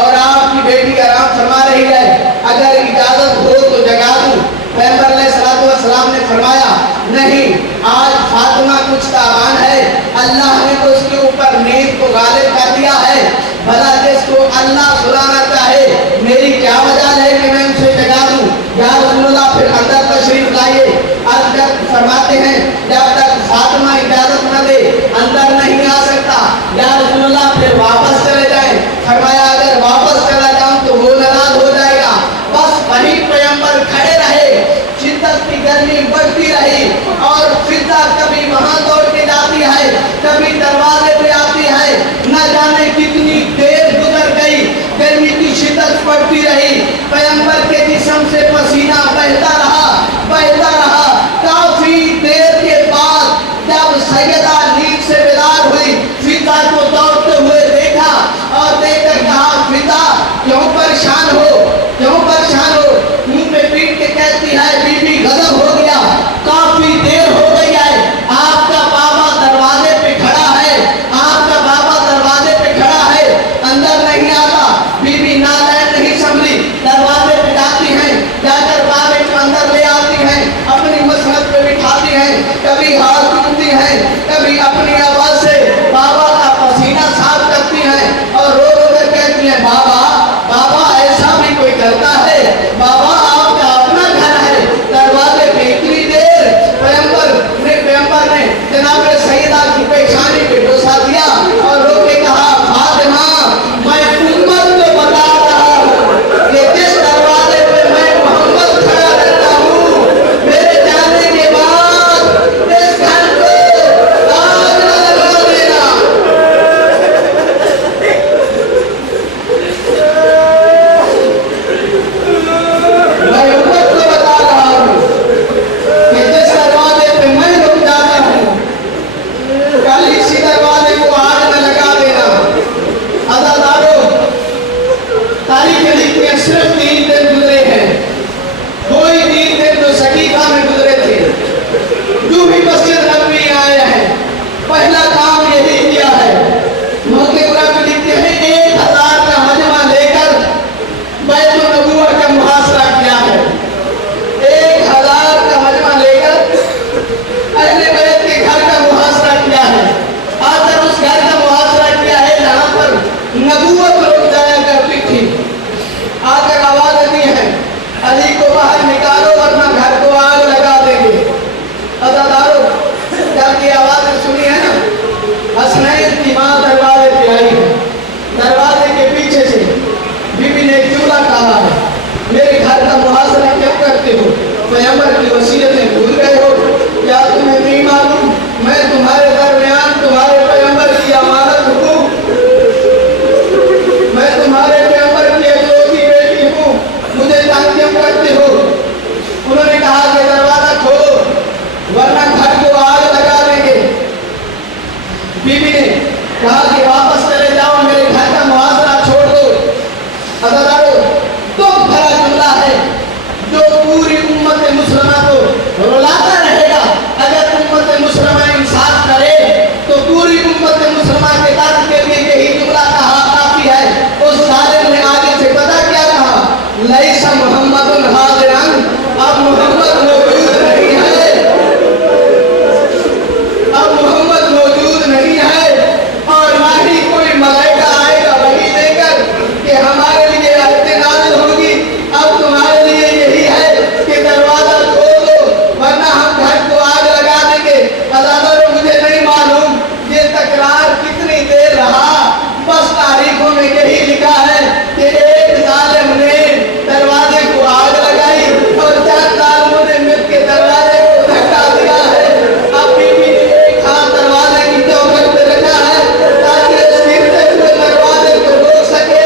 और आपकी बेटी आराम फरमा रही है, अगर इजाजत हो तो जगा दूं। पैगंबर अलैहिस्सलातु वस्सलाम ने फरमाया नहीं, आज फातिमा कुछ तावान है, अल्लाह ने तो उसके ऊपर नींद को गालिब कर दिया है, भला जिसको अल्लाह सुलाना चाहे मेरी क्या वजह है कि मैं उसे जगा दूं। या रसूलुल्लाह फिर अंदर तशरीफ लाइए। अर्ज फरमाते हैं जब तक फातिमा इजाजत न दे अंदर नहीं आ सकता। या रसूलुल्लाह फिर वापस चले जाएं। फरमाया अगर वापस चला जाऊं तो वो नाराज हो जाएगा। बस वहीं पैगंबर खड़े रहे, शिद्दत की गर्मी बढ़ती रही, और फिजा कभी वहां दौड़ के जाती है, कभी दरवाजे पे आती है, न जाने कितनी देर गुजर गई, गर्मी की शिद्दत बढ़ती रही, पैगंबर के जिस्म से पसीना बहता रहा, बहता रहा। काफी देर के बाद जब सैयदा नींद से बेदार हुई, फिजा को दौड़ते हुए देखा और देखकर कहा फिजा क्यों परेशान हो, क्यों परेशान हो। मुंह पे पीट के कहती है बीबी गजब हो गया, काफी देर हो गई है, आपका बाबा दरवाजे पे खड़ा है, आपका बाबा दरवाजे पे खड़ा है, अंदर नहीं आता। बीबी नालैन नहीं संभली, दरवाजे पे जाती हैं, जाकर बाबे को अंदर ले आती हैं, अपनी मसनद पे बिठाती हैं, कभी हाथ चूमती हैं, कभी अपनी आवाज से बाबा का पसीना साफ करती हैं और रो रो कर कहती हैं बाबा, बाबा ऐसा भी कोई करता है, बाबा आपका अपना घर है। दरवाजे पे इतनी देर पैगंबर ने जनाब सैयदा की पेशानी पे डोसा दिया और रो के कहा फातिमा मैं उम्मत को बता रहा हूँ कि जिस दरवाजे पे मैं मोहम्मद खड़ा रहता हूँ, मेरे जाने के बाद इस घर को आग न लगा देना। मैं उम्मत को बता रहा हूँ कि जिस दरवाजे पे मैं रुक जाता हूँ, कल इसी दरवाजे को आग न लगा देना। अज़ादारों, तारीख लिखती है सिर्फ 3 दिन गुजरे हैं, कोई 3 दिन जो सकीफा में गुजरे थे, जो भी मस्जिद नबवी आए हैं, पहला काम यही किया है। मौके पर लिखते हैं 1000 का मजमा लेकर बैतुल नबूवा का मुहासरा किया है। 1000 का मजमा लेकर अहले बैत के घर का मुहासरा किया है। आकर उस घर का मुहासरा किया है जहाँ पर नबूवत रुक जाया करती थी। आकर आवाज दी है अली को बाहर निकालो वरना घर को आग लगा देंगे। अज़ादारों, जब ये आवाज सुनी है ना, हसनैन की माँ दरवाजे पे आई है, दरवाजे के पीछे से बीबी ने चूल्हा कहा है मेरे घर का मुहासरा क्यों करते हो, पैगंबर की वसीयतें भूल गए हो, क्या तुम्हें नहीं मालूम मैं तुम्हारे दरमियान तुम्हारे पैगंबर की अमानत हूँ, मैं तुम्हारे पैगंबर की इकलौती बेटी हूँ, मुझे तंग क्यों करते हो। उन्होंने में यही लिखा है कि एक जालिम ने दरवाजे को आग लगाई और 4 जालिमों ने मिलकर दरवाजे को धक्का दिया है। अब बीवी ने एक हाथ दरवाजे की चौखट पे रखा है ताकि इस गिरते हुए दरवाजे को रोक सके।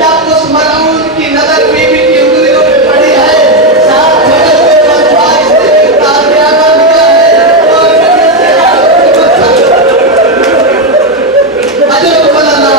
जब उस मलऊन की नजर बीवी की उंगलियों पे पड़ी है, साथ बगल में बदमाश ने एक तालियाना लिया है और अजब बलना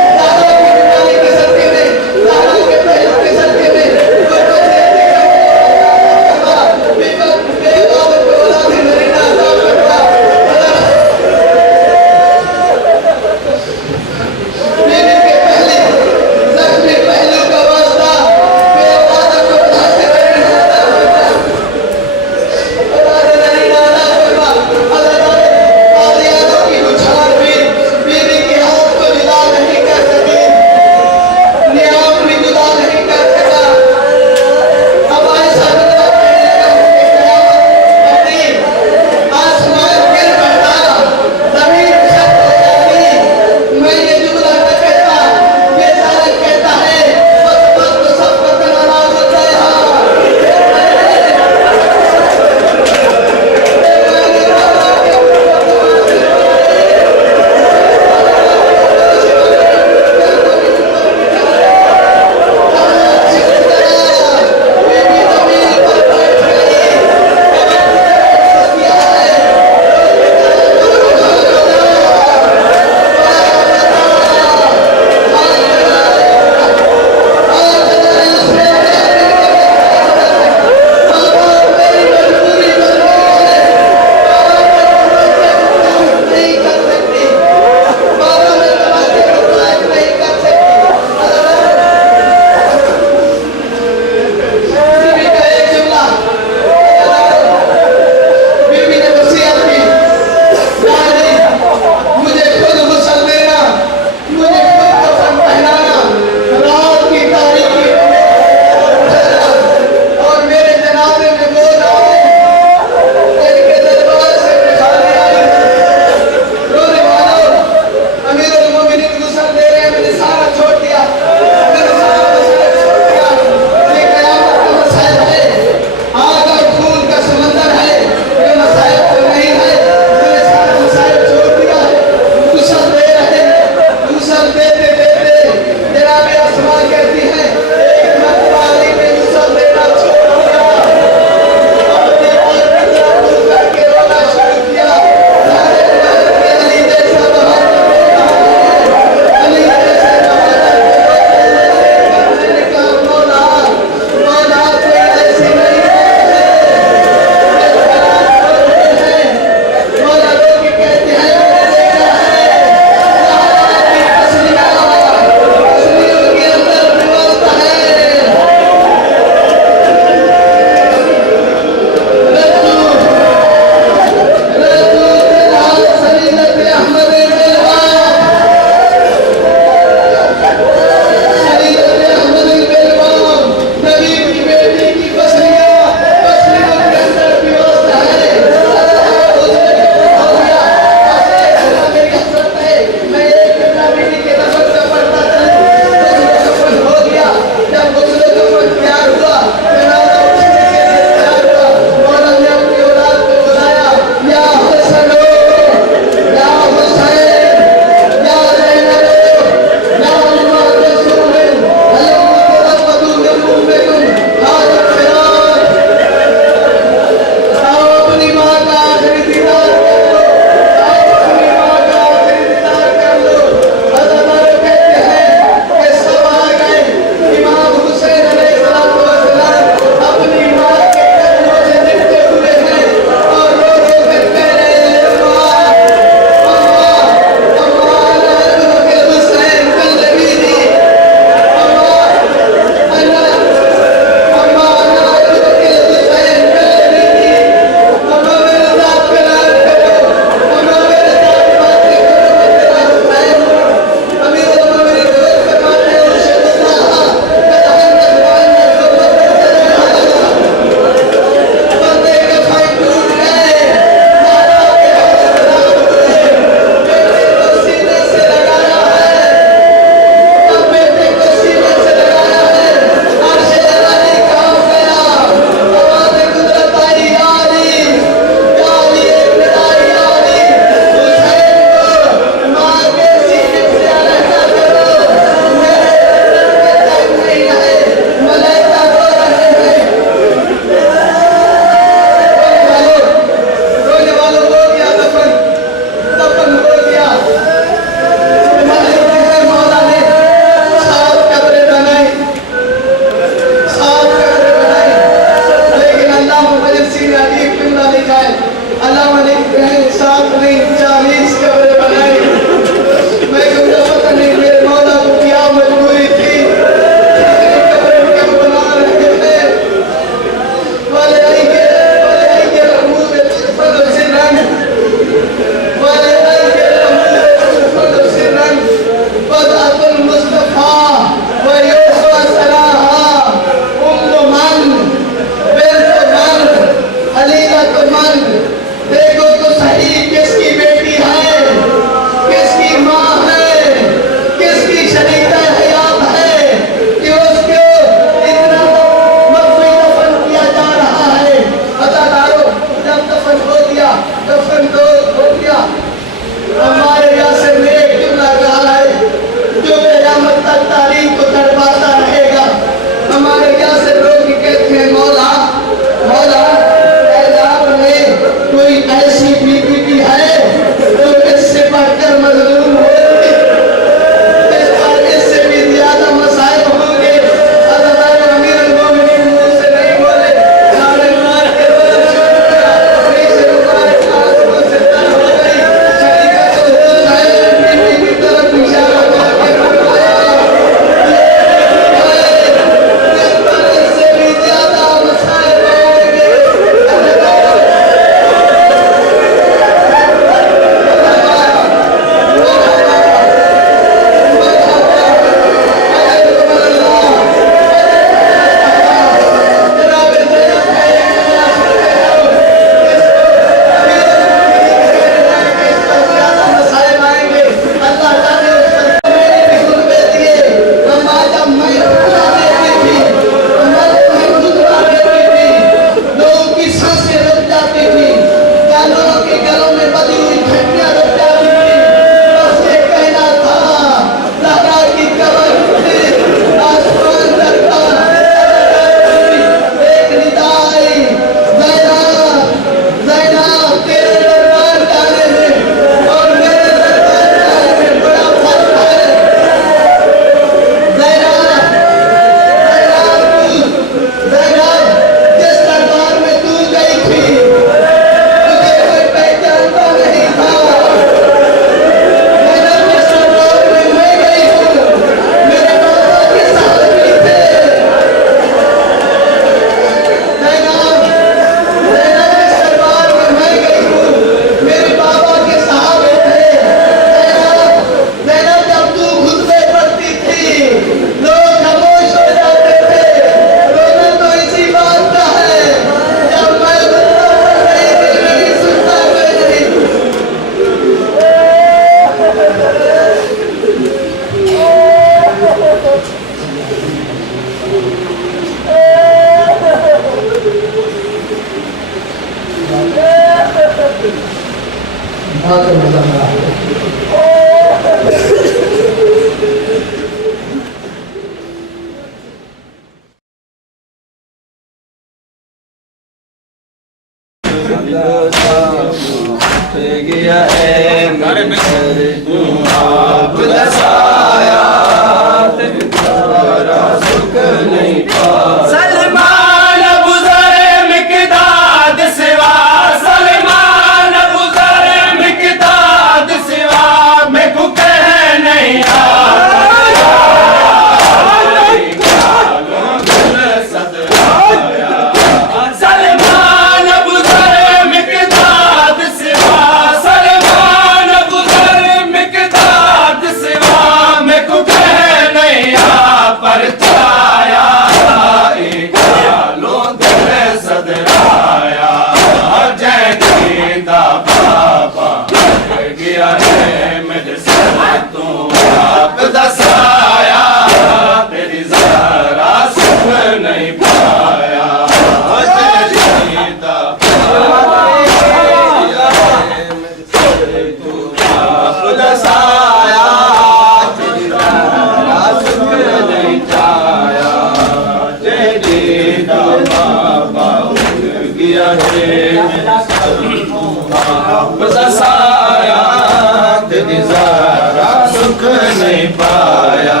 نہیں پایا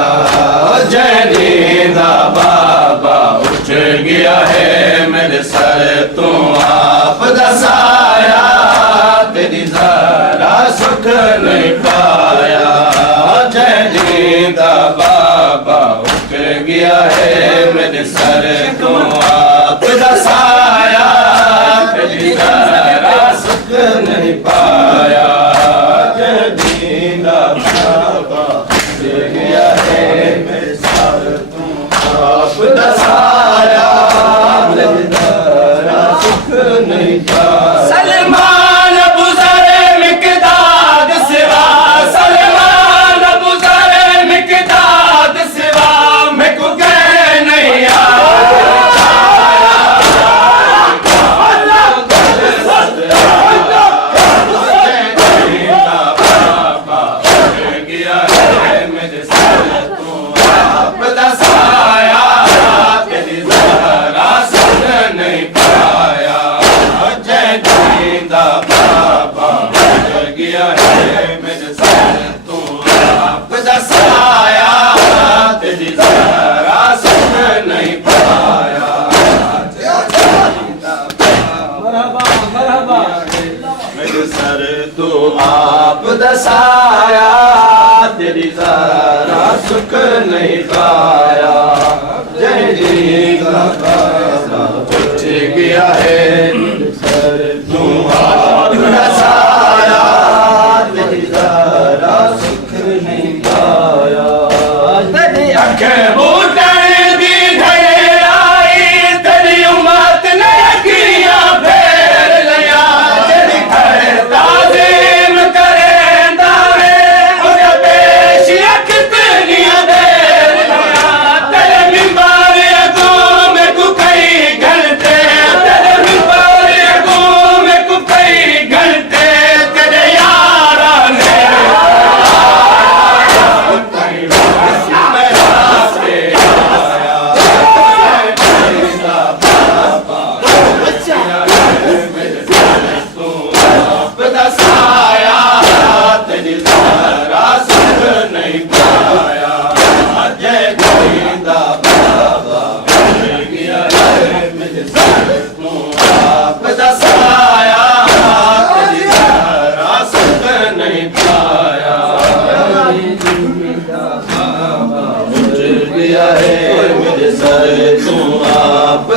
جینیدہ بابا اٹھ گیا ہے میرے سر تو آپ دسایا تیری ذرا سکھ نہیں پایا جینیدہ بابا اٹھ گیا ہے میرے سر تو آپ دسایا تیری ذرا سکھ نہیں پایا جینیدہ بابا اٹھ گیا ہے میرے سر تو آپ دسایا تیری ذرا سکھ نہیں پایا سلمان ابو ذر مقداد سوا سلمان ابو ذر مقداد سوا میں کو کہہ نہیں آپ دسایا تیری ذرا سکھ نہیں پایا جینیدہ بابا اٹھ گیا ہے سر تو آپ دسایا تیری ذرا سکھ نہیں پایا تیری آنکھیں بوٹیں دی گھڑے آئی تیری امت نے کیا پھیر لیا تیری گھڑے تعظیم کریں دارے مجھے پیشیاں کتنی دیر لیا تیرے ممبر اگوں میں کو کئی گھنٹے تیرے ممبر اگوں میں کو کئی گھنٹے تیرے یاراں نے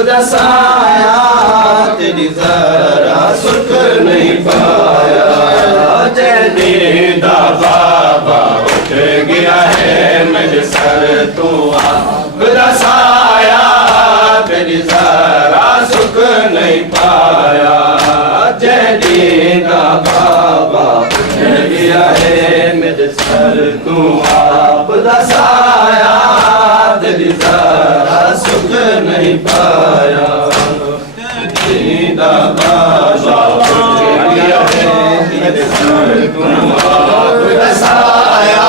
دسایا تیری ذرا سکھ نہیں پایا جینیدہ بابا اٹھ گیا ہے میرے سر تو آپ دسایا تیری ذرا سکھ نہیں پایا جینیدہ بابا اٹھ گیا ہے میرے سر تو آپ دسایا تیری ذرا سکھ نہیں پایا جینیدہ بابا اٹھ گیا ہے میرے سر تو آپ دسایا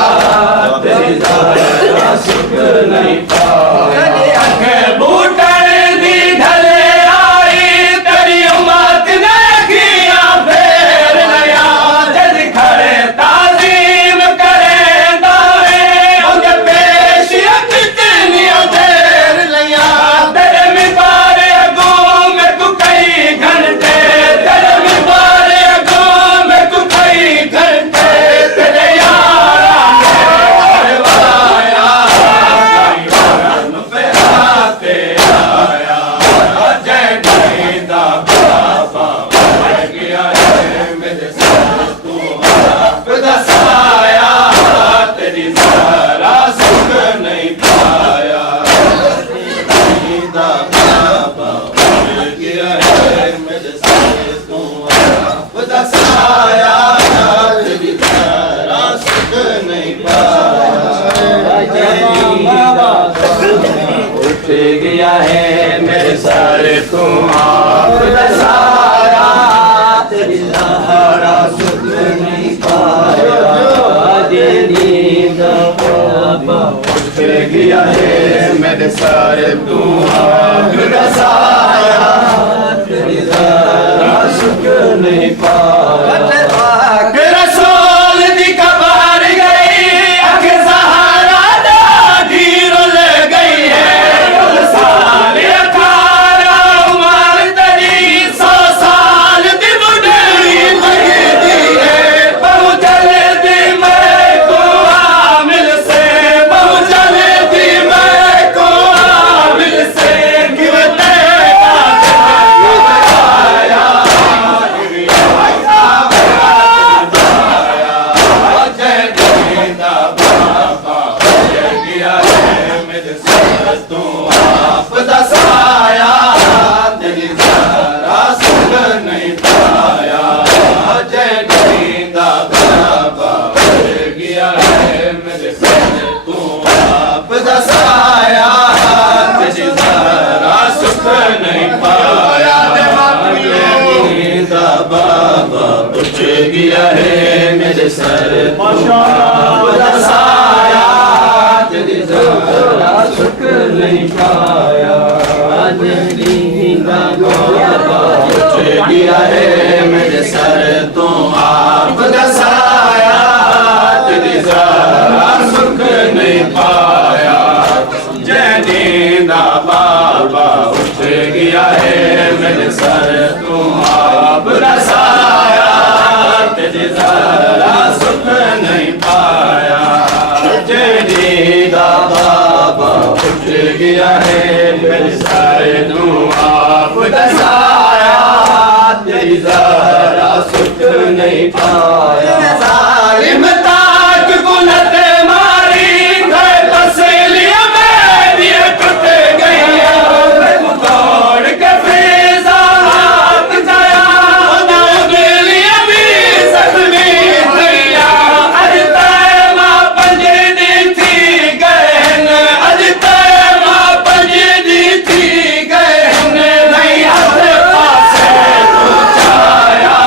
تیری ذرا سکھ نہیں پایا آنکھیں بوٹیں دی ڈھلے آئی تیری امت نے کیا پھیر لیا جد کھڑے تعظیم کریں دارے مجھے پیشیاں کتنی دیر لیا تیرے ممبر اگوں میں کو کئی گھنٹے تیرے ممبر اگوں میں کو کئی گھنٹے تیرے یاراں نے کروایا کئی ورن پہ آتے آیا جینیدہ بابا اٹھ گیا ہے میرے سر تو آپ دسایا تیری ذرا سکھ نہیں پایا جینیدہ بابا اٹھ گیا ہے میرے سر تو آپ دسایا تیری ذرا سکھ نہیں پایا جینیدہ اٹھ گیا ہے میرے سر تو آپ دسایا تیری ذرا سکھ نہیں پایا جینیدہ بابا اٹھ گیا ہے میرے سر تو آپ دسایا تیری ذرا سکھ نہیں پایا رسول دی کبار گئی اکھزا گیا ہے میرے سر تو آپ دسایا تیری ذرا شکر نہیں پایا اٹھ گیا ہے میرے سر تو آپ دسایا تیری ذرا شکر نہیں پایا جینینا بابا اٹھ گیا ہے میرے سر تو آپ دسایا تیری ذرا شکر نہیں پایا جینینا بابا اٹھ گیا ہے میرے سر تو آپ دسایا تیری ذرا شکر نہیں پایا ظالم تاک گلت ماری گئے تسلیہ میں دیے ٹوٹ گئی توڑ کے فیضا ہاتھ جایا ناگلی ابھی زخمی دیا اج تیمہ پنجی تھی گئن اج تیمہ پنجی تھی گئن نہیں ہاتھ پاسے تو چایا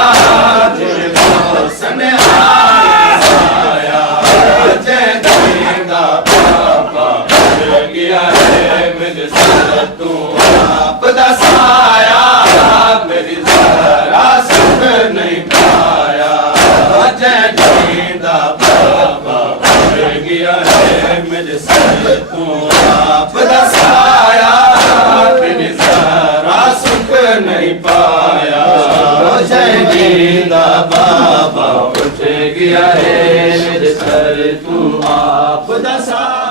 تیرے حسن آیا جینینا بابا اٹھ گیا ہے میرے سر تو آپ دسایا میری ذرا شکر نہیں پایا جینینا بابا اٹھ گیا ہے میرے سر تو آپ دسایا میری ذرا شکر نہیں پایا جینینا بابا اٹھ گیا ہے میرے سر تو آپ دسایا